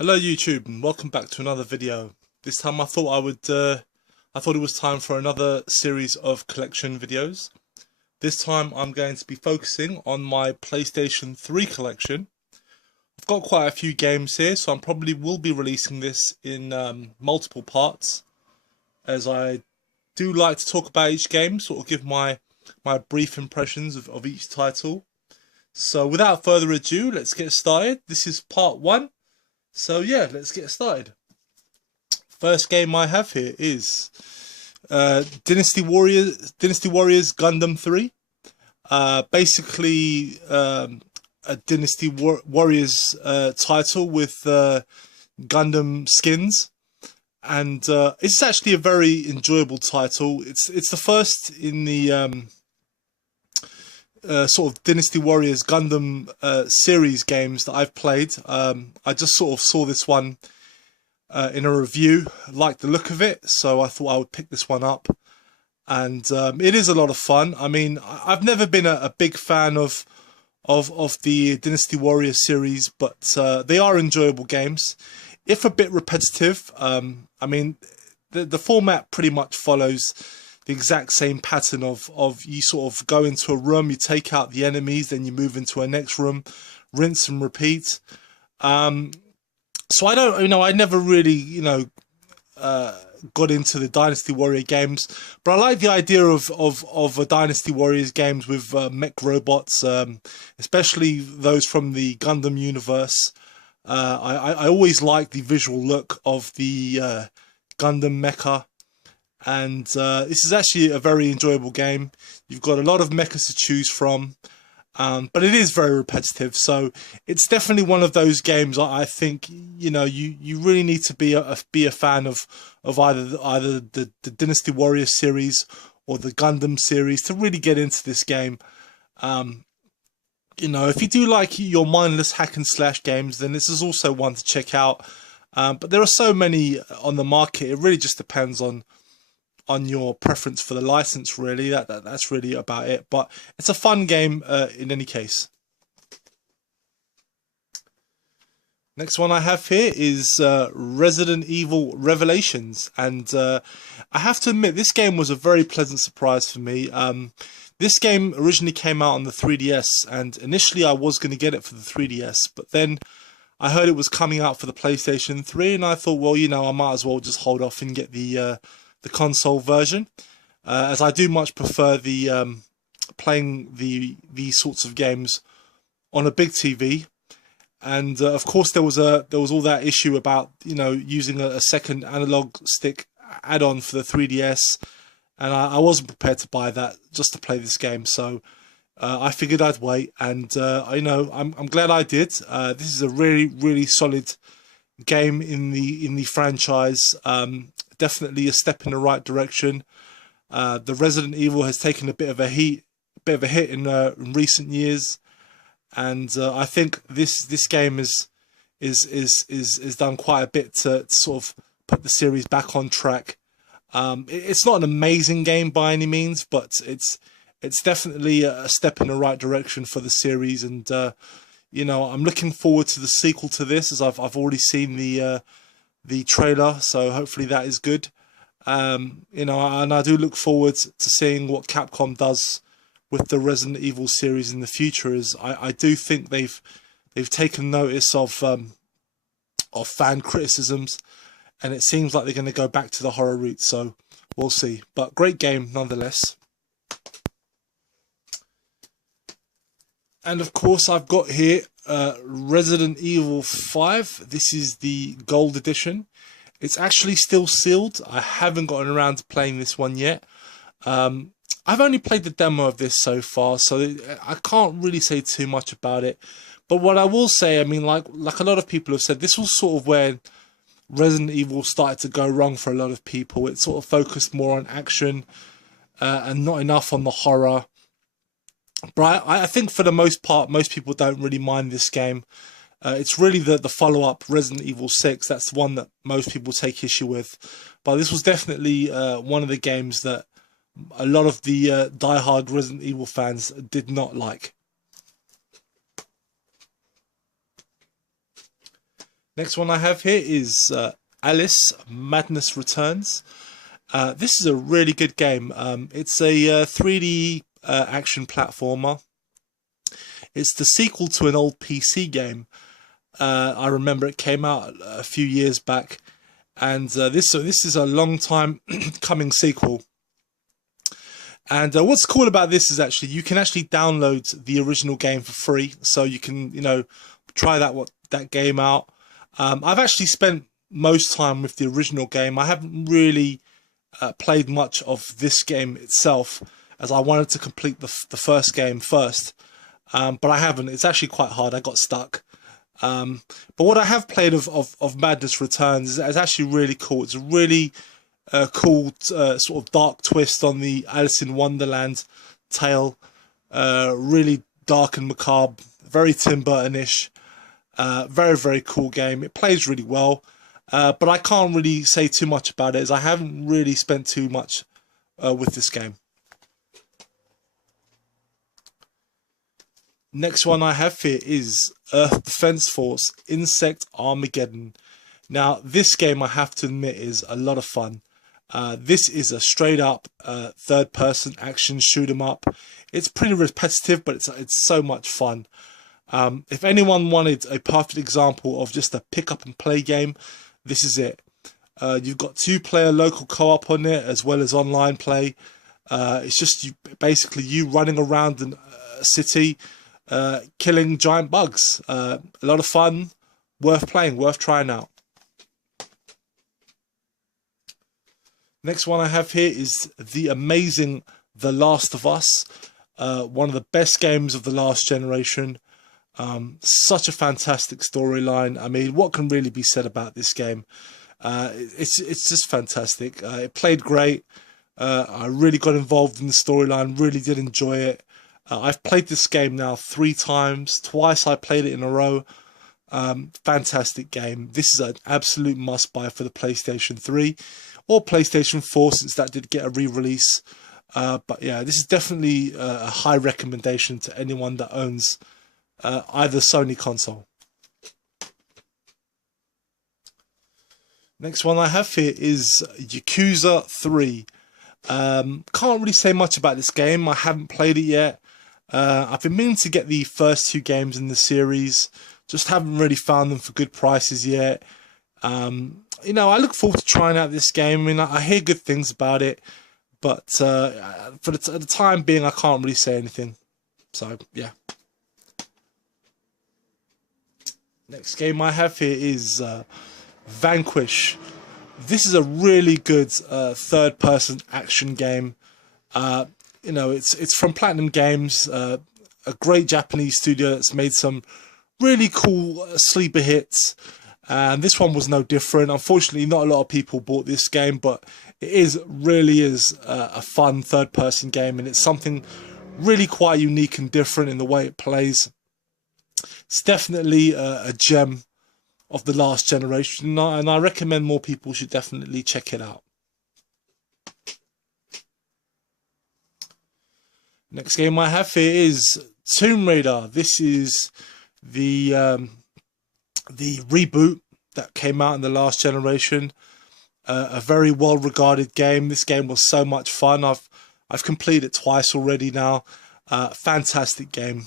Hello YouTube, and welcome back to another video. This time I thought it was time for another series of collection videos. This time I'm going to be focusing on my PlayStation 3 collection. I've got quite a few games here, so I probably will be releasing this in multiple parts, as I do like to talk about each game, sort of give my brief impressions of each title. So without further ado, let's get started. This is part 1. So yeah, let's get started. First game I have here is Dynasty Warriors Gundam 3. Basically a Dynasty Warriors title with Gundam skins, and it's actually a very enjoyable title. It's the first in the sort of Dynasty Warriors Gundam series games that I've played. I just sort of saw this one in a review, liked the look of it, so I thought I would pick this one up. And it is a lot of fun. I mean, I've never been a big fan of the Dynasty Warriors series, but they are enjoyable games, if a bit repetitive. I mean, the format pretty much follows the exact same pattern of you sort of go into a room, you take out the enemies, then you move into a next room, rinse and repeat. So I don't, I never really, got into the Dynasty Warrior games, but I like the idea of a Dynasty Warriors games with mech robots, especially those from the Gundam universe. I always like the visual look of the Gundam mecha. And this is actually a very enjoyable game. You've got a lot of mechas to choose from, but it is very repetitive. So it's definitely one of those games I think you really need to be a fan of either the Dynasty Warriors series or the Gundam series to really get into this game. If you do like your mindless hack and slash games, then this is also one to check out. But there are so many on the market. It really just depends on your preference for the license, really. That's really about it, but it's a fun game in any case. Next one I have here is Resident Evil Revelations, and I have to admit this game was a very pleasant surprise for me. This game originally came out on the 3DS, and initially I was going to get it for the 3DS, but then I heard it was coming out for the PlayStation 3, and I thought, well, I might as well just hold off and get the console version, as I do much prefer the playing these sorts of games on a big TV. And of course there was all that issue about using a second analog stick add-on for the 3DS, and I wasn't prepared to buy that just to play this game. So I figured I'd wait, and I'm glad I did. This is a really solid game in the franchise. Definitely a step in the right direction. The Resident Evil has taken a bit of a hit in recent years, and I think this game is done quite a bit to sort of put the series back on track. It's not an amazing game by any means, but it's definitely a step in the right direction for the series, and I'm looking forward to the sequel to this, as I've already seen the trailer, so hopefully that is good. And I do look forward to seeing what Capcom does with the Resident Evil series in the future, as I do think they've taken notice of fan criticisms, and it seems like they're going to go back to the horror route, so we'll see. But great game nonetheless. And of course I've got here Resident Evil 5. This is the gold edition. It's actually still sealed. I haven't gotten around to playing this one yet. I've only played the demo of this so far, so I can't really say too much about it. But what I will say, I mean, like a lot of people have said, this was sort of where Resident Evil started to go wrong for a lot of people. It sort of focused more on action and not enough on the horror. But I think for the most part, most people don't really mind this game. It's really the follow-up, Resident Evil 6, that's the one that most people take issue with. But this was definitely one of the games that a lot of the die-hard Resident Evil fans did not like. Next one I have here is Alice Madness Returns. This is a really good game. It's a 3D action platformer. It's the sequel to an old PC game. I remember it came out a few years back, and this is a long time coming sequel. And what's cool about this is actually you can actually download the original game for free, so you can try that game out. I've actually spent most time with the original game. I haven't really played much of this game itself, as I wanted to complete the first game first, but I haven't. It's actually quite hard. I got stuck. But what I have played of Madness Returns is actually really cool. It's a really cool sort of dark twist on the Alice in Wonderland tale. Really dark and macabre, very Tim Burton-ish. Very, very cool game. It plays really well, but I can't really say too much about it, as I haven't really spent too much with this game. Next one I have here is Earth Defense Force Insect Armageddon. Now, this game, I have to admit, is a lot of fun. This is a straight up third-person action shoot 'em up. It's pretty repetitive, but it's so much fun. If anyone wanted a perfect example of just a pick up and play game, this is it. You've got 2-player local co-op on it, as well as online play. It's just basically you running around a city, killing giant bugs. A lot of fun, worth playing, worth trying out. Next one I have here is the amazing The Last of Us. One of the best games of the last generation. Such a fantastic storyline. I mean, what can really be said about this game? It's just fantastic. It played great. I really got involved in the storyline, really did enjoy it. I've played this game now 3 times. Twice I played it in a row. Fantastic game. This is an absolute must-buy for the PlayStation 3 or PlayStation 4, since that did get a re-release. But yeah, this is definitely a high recommendation to anyone that owns either Sony console. Next one I have here is Yakuza 3. Can't really say much about this game. I haven't played it yet. I've been meaning to get the first 2 games in the series. Just haven't really found them for good prices yet. I look forward to trying out this game. I mean, I hear good things about it, but for the time being, I can't really say anything. So, yeah. Next game I have here is Vanquish. This is a really good third-person action game. It's from Platinum Games, a great Japanese studio that's made some really cool sleeper hits. And this one was no different. Unfortunately, not a lot of people bought this game, but it really is a fun third-person game, and it's something really quite unique and different in the way it plays. It's definitely a gem of the last generation, and I recommend more people should definitely check it out. Next game I have here is Tomb Raider. This is the reboot that came out in the last generation. A very well regarded game. This game was so much fun. I've completed it twice already now. Fantastic game.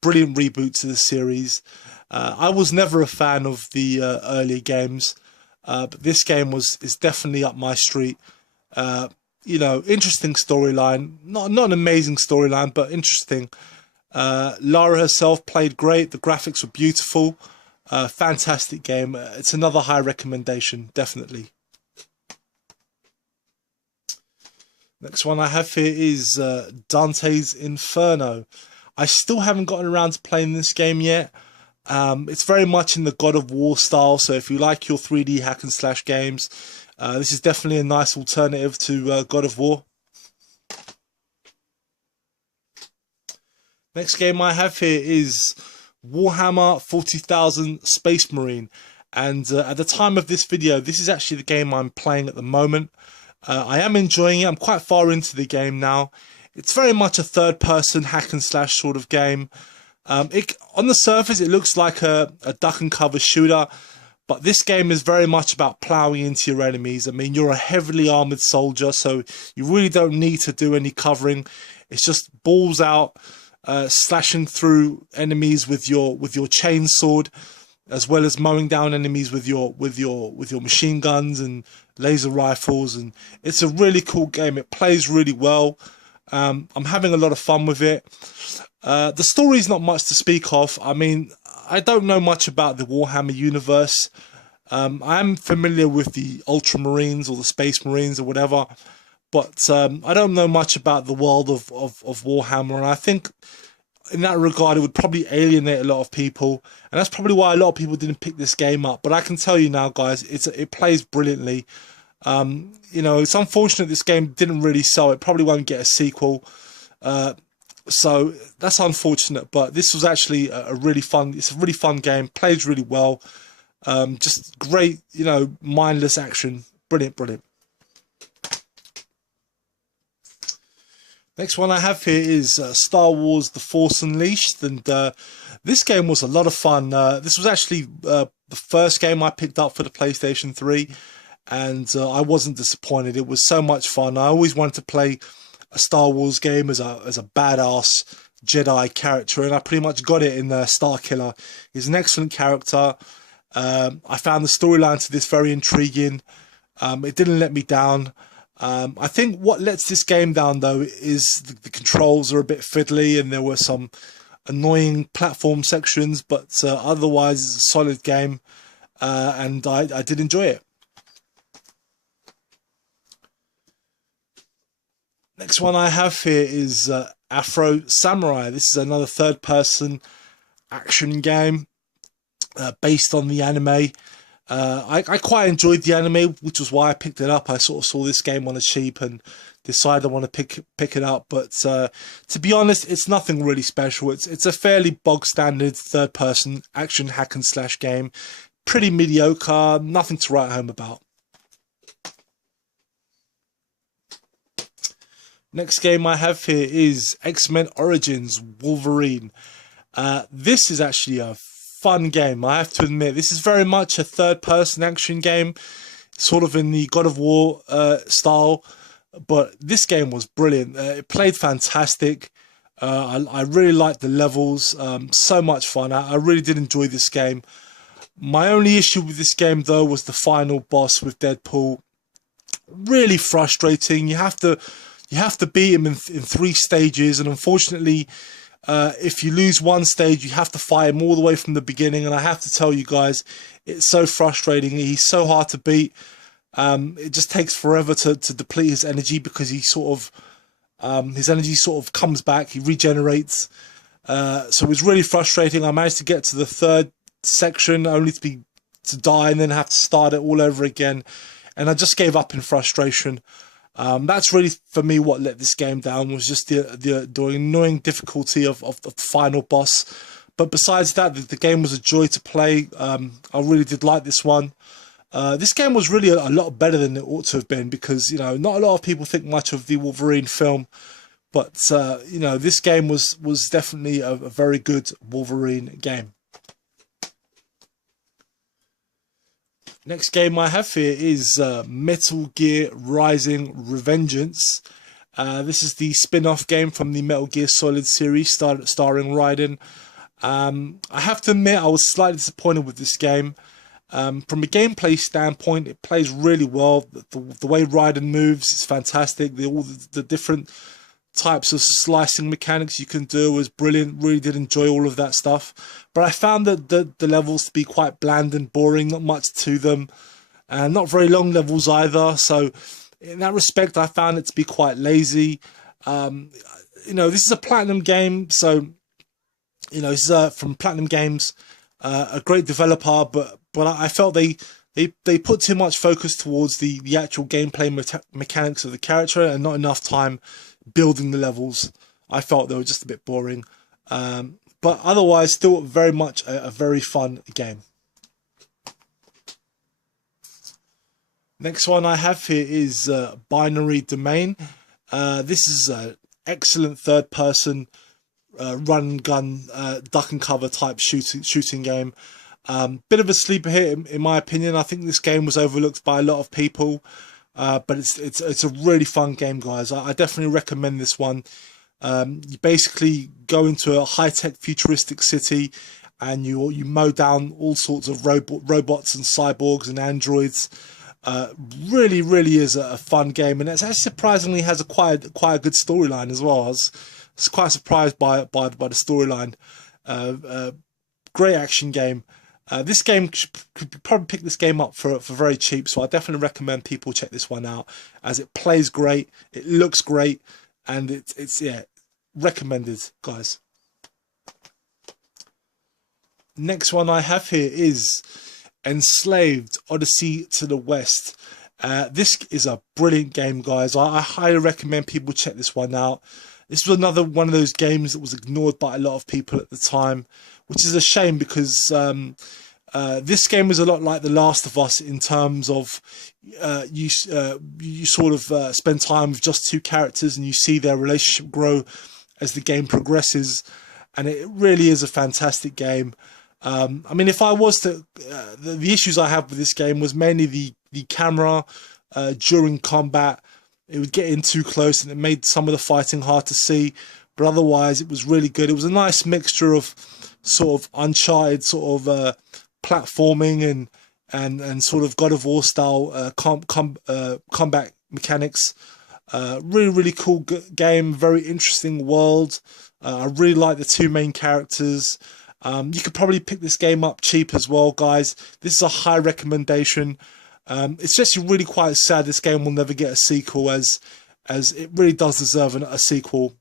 Brilliant reboot to the series. I was never a fan of the earlier games, but this game is definitely up my street. Interesting storyline. Not an amazing storyline, but interesting. Lara herself played great. The graphics were beautiful. Fantastic game. It's another high recommendation, definitely. Next one I have here is Dantes Inferno. I still haven't gotten around to playing this game yet. It's very much in the God of War style, so if you like your 3D hack and slash games, this is definitely a nice alternative to God of War. Next game I have here is Warhammer 40,000 Space Marine, and at the time of this video, this is actually the game I'm playing at the moment. I am enjoying it. I'm quite far into the game now. It's very much a third-person hack and slash sort of game. On the surface, it looks like a duck and cover shooter, But this game is very much about ploughing into your enemies. I mean, you're a heavily armored soldier, so you really don't need to do any covering. It's just balls out, slashing through enemies with your chainsword, as well as mowing down enemies with your machine guns and laser rifles. And it's a really cool game. It plays really well. I'm having a lot of fun with it. The story's not much to speak of. I mean, I don't know much about the Warhammer universe. I am familiar with the Ultramarines or the Space Marines or whatever, but I don't know much about the world of Warhammer, and I think in that regard it would probably alienate a lot of people, and that's probably why a lot of people didn't pick this game up. But I can tell you now, guys, it plays brilliantly. You know, it's unfortunate this game didn't really sell. It probably won't get a sequel. So that's unfortunate, but this was actually a really fun. It's a really fun game. Plays really well. Just great, you know, mindless action. Brilliant, brilliant. Next one I have here is Star Wars: The Force Unleashed, and this game was a lot of fun. This was actually the first game I picked up for the PlayStation 3, and I wasn't disappointed. It was so much fun. I always wanted to play a Star Wars game as a badass Jedi character, and I pretty much got it in Starkiller. He's an excellent character. I found the storyline to this very intriguing. It didn't let me down. I think what lets this game down though is the controls are a bit fiddly, and there were some annoying platform sections, but otherwise it's a solid game, and I did enjoy it. Next one I have here is Afro Samurai. This is another third-person action game based on the anime. I quite enjoyed the anime, which was why I picked it up. I sort of saw this game on a cheap and decided I want to pick it up. But to be honest, it's nothing really special. It's a fairly bog-standard third-person action hack-and-slash game. Pretty mediocre, nothing to write home about. Next game I have here is X-Men Origins Wolverine. This is actually a fun game, I have to admit. This is very much a third-person action game, sort of in the God of War style, but this game was brilliant. It played fantastic. I really liked the levels, so much fun. I really did enjoy this game. My only issue with this game, though, was the final boss with Deadpool. Really frustrating. You have to beat him in 3 stages, and unfortunately, if you lose one stage, you have to fight him all the way from the beginning. And I have to tell you guys, it's so frustrating. He's so hard to beat. It just takes forever to deplete his energy, because he his energy sort of comes back. He regenerates. So it was really frustrating. I managed to get to the 3rd section, only to die and then have to start it all over again. And I just gave up in frustration. That's really, for me, what let this game down, was just the annoying difficulty of the final boss. But besides that, the game was a joy to play. I really did like this one. This game was really a lot better than it ought to have been, because, you know, not a lot of people think much of the Wolverine film. But, you know, this game was definitely a very good Wolverine game. Next game I have here is Metal Gear Rising Revengeance. This is the spin-off game from the Metal Gear Solid series, starring Raiden. I have to admit, I was slightly disappointed with this game. From a gameplay standpoint, it plays really well. The way Raiden moves is fantastic. All the different types of slicing mechanics you can do was brilliant. Really did enjoy all of that stuff. But I found that the levels to be quite bland and boring, not much to them, and not very long levels either. So in that respect, I found it to be quite lazy. You know, this is a Platinum game, so, you know, this is from Platinum Games, a great developer, but I felt they put too much focus towards the actual gameplay mechanics of the character, and not enough time building the levels. I felt they were just a bit boring. But otherwise, still very much a very fun game. Next one I have here is Binary Domain. This is an excellent third-person run and gun, duck and cover type shooting game. Bit of a sleeper hit in my opinion. I think this game was overlooked by a lot of people, but it's a really fun game, guys. I definitely recommend this one. You basically go into a high-tech futuristic city, and you mow down all sorts of robots and cyborgs and androids. Really is a fun game, and it actually surprisingly has quite a good storyline as well. I was quite surprised by the storyline. Great action game. This game could probably pick this game up for very cheap, so I definitely recommend people check this one out, as it plays great, it looks great, and it's yeah, recommended, guys. Next one I have here is Enslaved: Odyssey to the West. This is a brilliant game, guys. I highly recommend people check this one out. This was another one of those games that was ignored by a lot of people at the time, which is a shame, because this game is a lot like The Last of Us in terms of you sort of spend time with just two characters and you see their relationship grow as the game progresses, and it really is a fantastic game. I mean, if I was to, the issues I have with this game was mainly the camera during combat. It would get in too close and it made some of the fighting hard to see, but otherwise it was really good. It was a nice mixture of sort of Uncharted sort of platforming and sort of God of War style combat mechanics. Really cool game, very interesting world. I really like the two main characters. You could probably pick this game up cheap as well, guys. This is a high recommendation. It's just really quite sad this game will never get a sequel, as it really does deserve a sequel.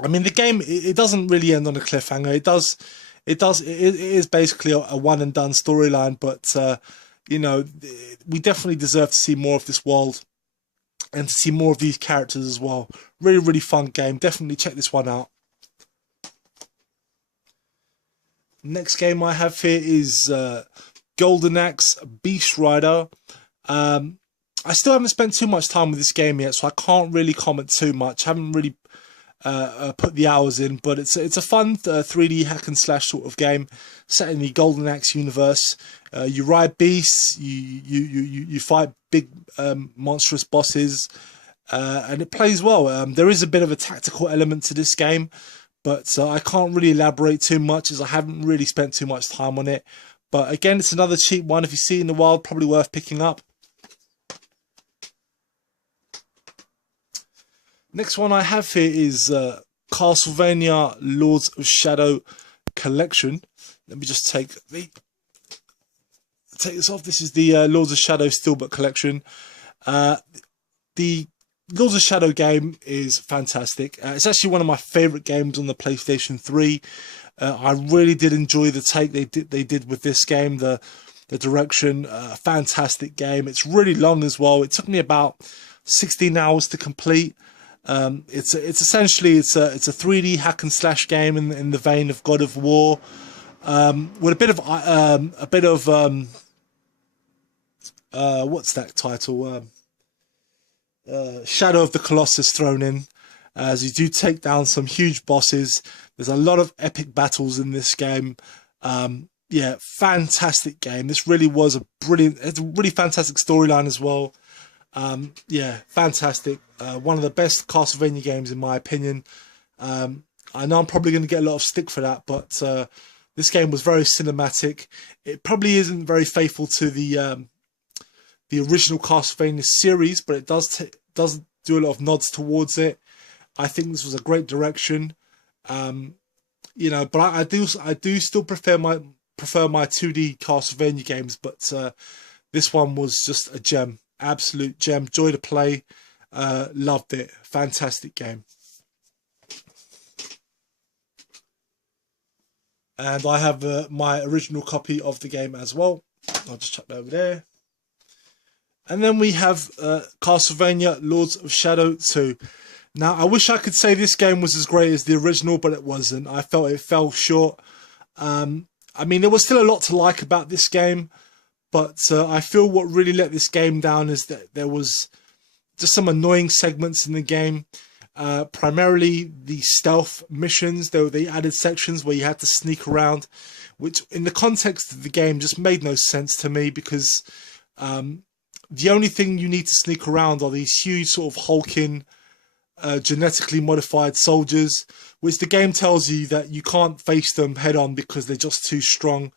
I mean, the game, it doesn't really end on a cliffhanger. It is basically a one and done storyline, but you know, we definitely deserve to see more of this world and to see more of these characters as well. Really fun game. Definitely check this one out. Next game I have here is Golden Axe Beast Rider. I still haven't spent too much time with this game yet, so I can't really comment too much. I haven't really put the hours in, but it's a fun 3D hack and slash sort of game set in the Golden Axe universe. You ride beasts, you fight big monstrous bosses, and it plays well. There is a bit of a tactical element to this game, but I can't really elaborate too much, as I haven't really spent too much time on it. But again, it's another cheap one. If you see it in the wild, probably worth picking up. Next one I have here is Castlevania Lords of Shadow Collection. Let me just take this off. This is the Lords of Shadow Steelbook Collection. The Lords of Shadow game is fantastic. It's actually one of my favourite games on the PlayStation 3. I really did enjoy the take they did with this game, the direction. Fantastic game. It's really long as well. It took me about 16 hours to complete. It's essentially a 3D hack and slash game in the vein of God of War, with a bit of what's that title? Shadow of the Colossus thrown in, as you do take down some huge bosses. There's a lot of epic battles in this game. Yeah, fantastic game. This really was it's a really fantastic storyline as well. Yeah, fantastic. One of the best Castlevania games in my opinion. I know I'm probably going to get a lot of stick for that, but this game was very cinematic. It probably isn't very faithful to the original Castlevania series, but it does do a lot of nods towards it. I think this was a great direction. You know, but I do still prefer my 2D Castlevania games, but this one was just a gem. Absolute gem. Joy to play. Loved it. Fantastic game. And I have my original copy of the game as well. I'll just chuck that over there. And then we have Castlevania Lords of Shadow 2. Now, I wish I could say this game was as great as the original, but it wasn't. I felt it fell short. I mean, there was still a lot to like about this game, but I feel what really let this game down is that there was just some annoying segments in the game. Primarily the stealth missions, though they added sections where you had to sneak around, which in the context of the game just made no sense to me, because the only thing you need to sneak around are these huge sort of hulking genetically modified soldiers, which the game tells you that you can't face them head on because they're just too strong,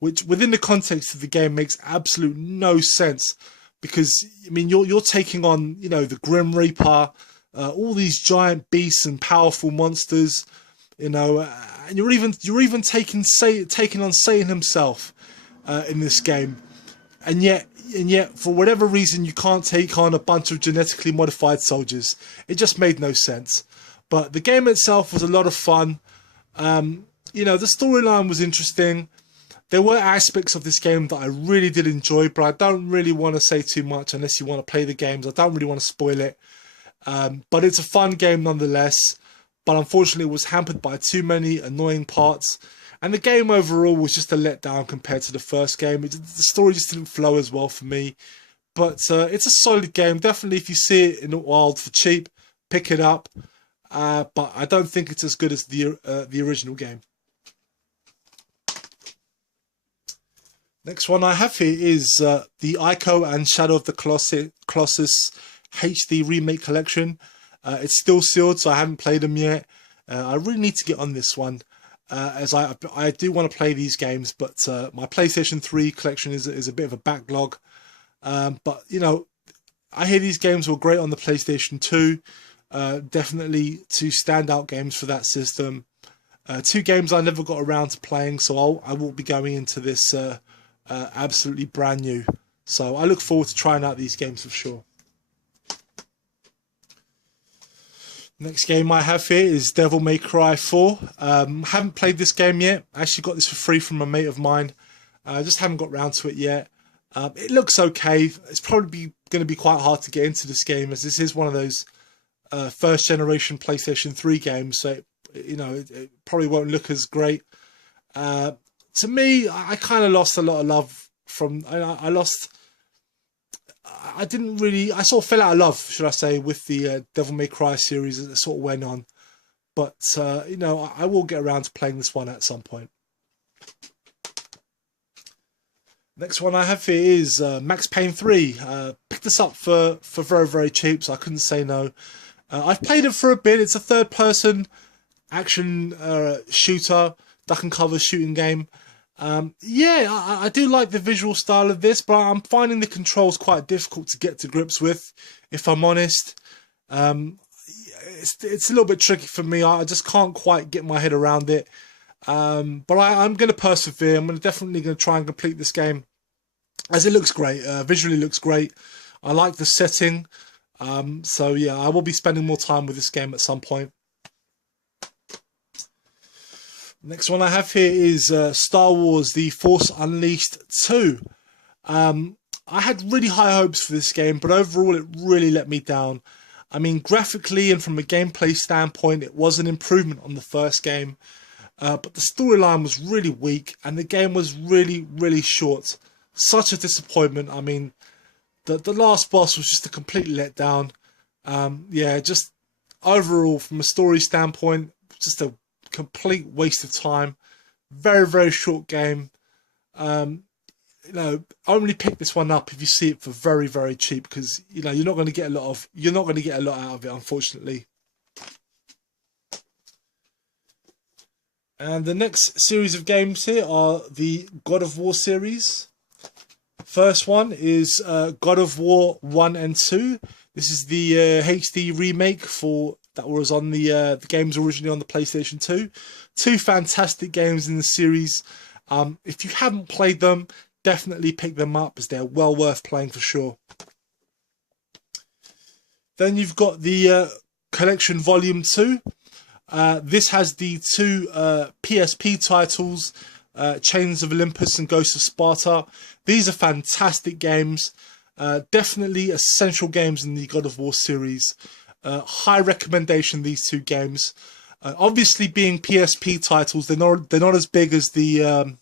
which within the context of the game makes absolute no sense, because I mean you're taking on, you know, the Grim Reaper, all these giant beasts and powerful monsters, you know, and you're even taking on Satan himself in this game, and yet for whatever reason you can't take on a bunch of genetically modified soldiers. It just made no sense. But the game itself was a lot of fun. You know, the storyline was interesting. There were aspects of this game that I really did enjoy, but I don't really want to say too much unless you want to play the games. I don't really want to spoil it. But it's a fun game nonetheless. But unfortunately it was hampered by too many annoying parts. And the game overall was just a letdown compared to the first game. The story just didn't flow as well for me. But it's a solid game. Definitely, if you see it in the wild for cheap, pick it up. But I don't think it's as good as the original game. Next one I have here is the Ico and Shadow of the Colossus HD Remake Collection. It's still sealed, so I haven't played them yet. I really need to get on this one, as I do want to play these games, but my PlayStation 3 collection is a bit of a backlog. But, you know, I hear these games were great on the PlayStation 2. Definitely two standout games for that system. Two games I never got around to playing, so I will be going into this absolutely brand new. So I look forward to trying out these games for sure. Next game I have here is Devil May Cry 4. Haven't played this game yet. I actually got this for free from a mate of mine. I just haven't got round to it yet. It looks okay. It's probably going to be quite hard to get into this game, as this is one of those first generation PlayStation 3 games, so it probably won't look as great. To me, I kind of lost a lot of love from. I sort of fell out of love, should I say, with the Devil May Cry series as it sort of went on. But I will get around to playing this one at some point. Next one I have here is Max Payne 3. Picked this up for very, very cheap, so I couldn't say no. I've played it for a bit. It's a third-person action shooter, duck and cover shooting game. I do like the visual style of this, but I'm finding the controls quite difficult to get to grips with, if I'm honest. It's a little bit tricky for me. I just can't quite get my head around it. But I'm going to persevere. I'm definitely going to try and complete this game, as it looks great. Visually looks great. I like the setting. So yeah, I will be spending more time with this game at some point. Next one I have here is Star Wars The Force Unleashed 2. I had really high hopes for this game, but overall it really let me down. I mean, graphically and from a gameplay standpoint, it was an improvement on the first game. But the storyline was really weak, and the game was really, really short. Such a disappointment. I mean, the last boss was just a complete letdown. Just overall, from a story standpoint, just a complete waste of time. Very, very short game. Only pick this one up if you see it for very, very cheap, because you're not going to get a lot out of it, unfortunately. And the next series of games here are the God of War series. First one is God of War 1 and 2. This is the HD remake that was on the games originally on the PlayStation 2. Two fantastic games in the series. If you haven't played them, definitely pick them up, as they're well worth playing for sure. Then you've got the Collection Volume 2. This has the two PSP titles, Chains of Olympus and Ghosts of Sparta. These are fantastic games. Definitely essential games in the God of War series. High recommendation, these two games. Obviously, being PSP titles, they're not as big as the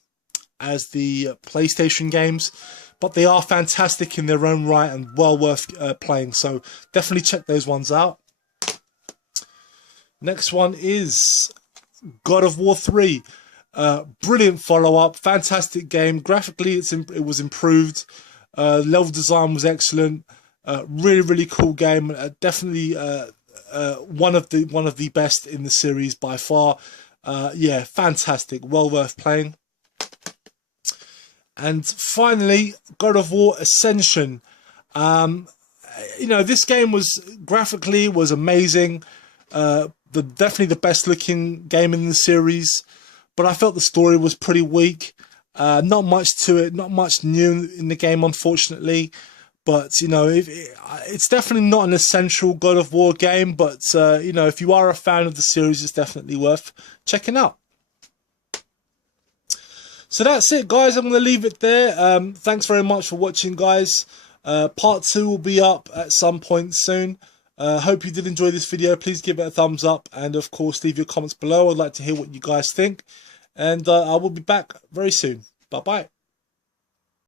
PlayStation games, but they are fantastic in their own right and well worth playing. So definitely check those ones out. Next one is God of War 3. Brilliant follow-up, fantastic game. Graphically, it was improved. Level design was excellent. Really cool game. Definitely one of the best in the series by far. Yeah, fantastic. Well worth playing. And finally, God of War Ascension. You know, this game was graphically was amazing. Definitely the best looking game in the series, but I felt the story was pretty weak. Not much to it, not much new in the game, unfortunately. But you know, it's definitely not an essential God of War game. But you know, if you are a fan of the series, it's definitely worth checking out. So that's it, guys. I'm going to leave it there. Thanks very much for watching, guys. Part 2 will be up at some point soon. Hope you did enjoy this video. Please give it a thumbs up, and of course leave your comments below. I'd like to hear what you guys think, and I will be back very soon. Bye bye.